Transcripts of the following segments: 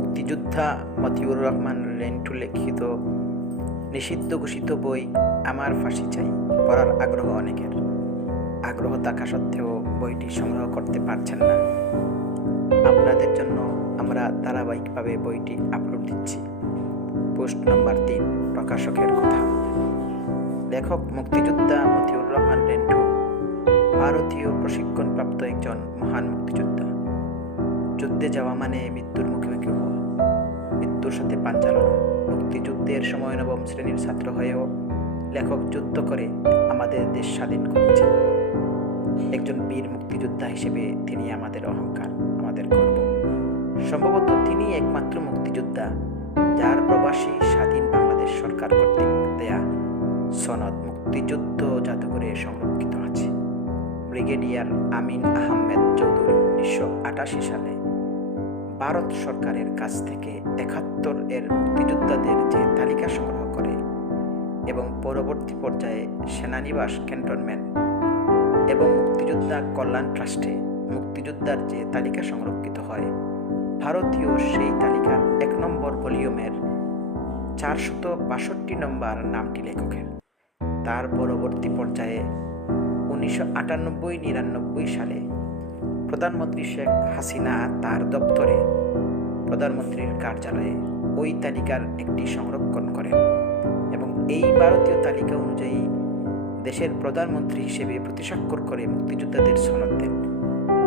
মুক্তিযোদ্ধা মতিউর রহমান রেন্টু লিখিত নিষিদ্ধ ঘোষিত বই আমার ফাঁসি চাই পড়ার আগ্রহ অনেকের। আগ্রহ থাকা সত্ত্বেও বইটি সংগ্রহ করতে পারছেন না। আপনাদের জন্য আমরা ধারাবাহিকভাবে বইটি আপলোড দিচ্ছি। পোস্ট নম্বর 3, প্রকাশকের কথা। লেখক মুক্তিযোদ্ধা মতিউর রহমান রেন্টু ভারতীয় প্রশিক্ষণপ্রাপ্ত একজন মহান মুক্তিযোদ্ধা। যুদ্ধে যাওয়া মানে মৃত্যুর মুখোমুখি হওয়া, মৃত্যুর সাথে পাঞ্জা লড়া। মুক্তিযুদ্ধের সময় নবম শ্রেণীর ছাত্র হয়েও লেখক যুদ্ধ করে আমাদের দেশ স্বাধীন করেছেন। একজন বীর মুক্তিযোদ্ধা হিসেবে তিনি আমাদের অহংকার, আমাদের গর্ব। সম্ভবত তিনি একমাত্র মুক্তিযোদ্ধা যার প্রবাসী স্বাধীন বাংলাদেশ সরকার কর্তৃক দেয়া সনদ মুক্তিযুদ্ধ জাদুঘরে সংরক্ষিত আছে। ব্রিগেডিয়ার আমিন আহমেদ চৌধুরী 1988 সালে ভারত সরকারের কাছ থেকে 71 মুক্তিযোদ্ধাদের যে তালিকা সংগ্রহ করে এবং পরবর্তী পর্যায়ে সেনানিবাস ক্যান্টনমেন্ট এবং মুক্তিযোদ্ধা কল্যাণ ট্রাস্টে মুক্তিযোদ্ধার যে তালিকা সংরক্ষিত হয়, ভারতীয় সেই তালিকার 1 নম্বর ভলিউমের 462 নম্বর নামটি লেখকের। তার পরবর্তী পর্যায়ে 1998-99 সালে প্রধানমন্ত্রী শেখ হাসিনা তার দপ্তরে প্রধানমন্ত্রীর কার্যালয়ে ওই তালিকার একটি সংরক্ষণ করেন এবং এই ভারতীয় তালিকা অনুযায়ী দেশের প্রধানমন্ত্রী হিসেবে প্রতিস্বাক্ষর করে মুক্তিযোদ্ধাদের সনদ দেন।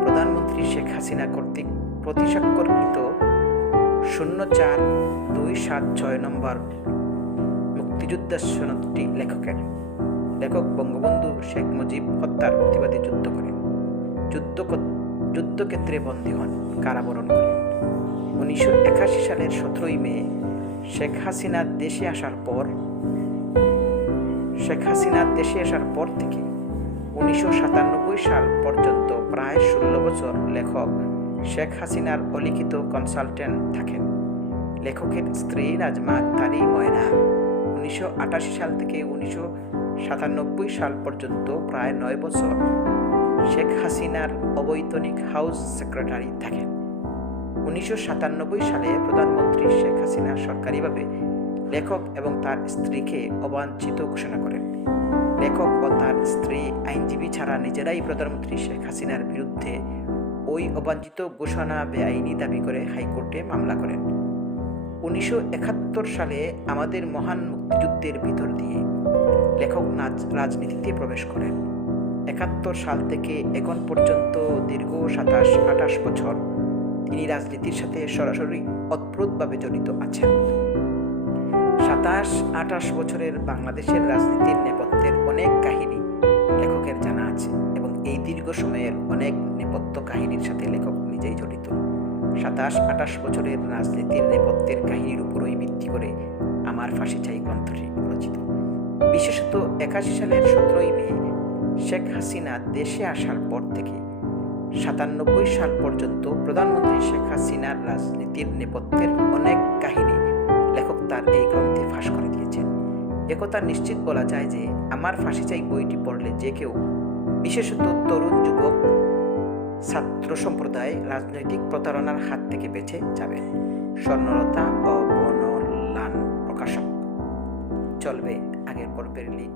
প্রধানমন্ত্রী শেখ হাসিনা কর্তৃক প্রতিস্বাক্ষরকৃত 04276 নম্বর মুক্তিযোদ্ধা সনদটি লেখকের। লেখক বঙ্গবন্ধু শেখ মুজিব হত্যার প্রতিবাদে যুদ্ধ করেন, যুদ্ধক্ষেত্রে বন্দী হন, কারাবরণ করেন। 1981 সালের 17 মে শেখ হাসিনা দেশে আসার পর থেকে 1997 সাল পর্যন্ত প্রায় 16 বছর লেখক শেখ হাসিনার অলিখিত কনসালটেন্ট থাকেন। লেখকের স্ত্রী নাজমা আক্তারি ময়না 1988 সাল থেকে 1997 সাল পর্যন্ত প্রায় 9 বছর শেখ হাসিনার অবৈতনিক হাউস সেক্রেটারি থাকেন। 1997 সালে প্রধানমন্ত্রী শেখ হাসিনা সরকারিভাবে লেখক এবং তার স্ত্রীকে অবাঞ্ছিত ঘোষণা করেন। লেখক ও তার স্ত্রী আইনজীবী ছাড়া নিজেরাই প্রধানমন্ত্রী শেখ হাসিনার বিরুদ্ধে ওই অবাঞ্ছিত ঘোষণা বেআইনি দাবি করে হাইকোর্টে মামলা করেন। 1971 সালে আমাদের মহান মুক্তিযুদ্ধের ভিতর দিয়ে লেখক রাজনীতিতে প্রবেশ করেন। 71 সাল থেকে এখন পর্যন্ত দীর্ঘ 27-28 বছর তিনি রাজনীতির সাথে সরাসরি অতপ্রোতভাবে জড়িত আছেন। 27-28 বছরের বাংলাদেশের রাজনীতির নেপথ্যের অনেক কাহিনী লেখকের জানা আছে এবং এই দীর্ঘ সময়ের অনেক নেপথ্য কাহিনীর সাথে লেখক নিজেই জড়িত। 27-28 বছরের রাজনীতির নেপথ্যের কাহিনীর উপরই ভিত্তি করে আমার ফাঁসি চাই গ্রন্থটি রচিত। বিশেষত 81 সালের 17 মে শেখ হাসিনা দেশে আসার পর থেকে 97 সাল পর্যন্ত প্রধানমন্ত্রী শেখ হাসিনার রাজনীতির নেপথ্যের অনেক কাহিনী লেখক তার এই গ্রন্থে ফাঁস করে দিয়েছেন। একথা নিশ্চিত বলা যায় যে আমার ফাঁসি চাই বইটি পড়লে যে কেউ, বিশেষত তরুণ যুবক ছাত্র সম্প্রদায় রাজনৈতিক প্রতারণার হাত থেকে বেঁচে যাবে। স্বর্ণলতা ও বনলান প্রকাশক। চলবে আগের পর্বের লিঙ্ক।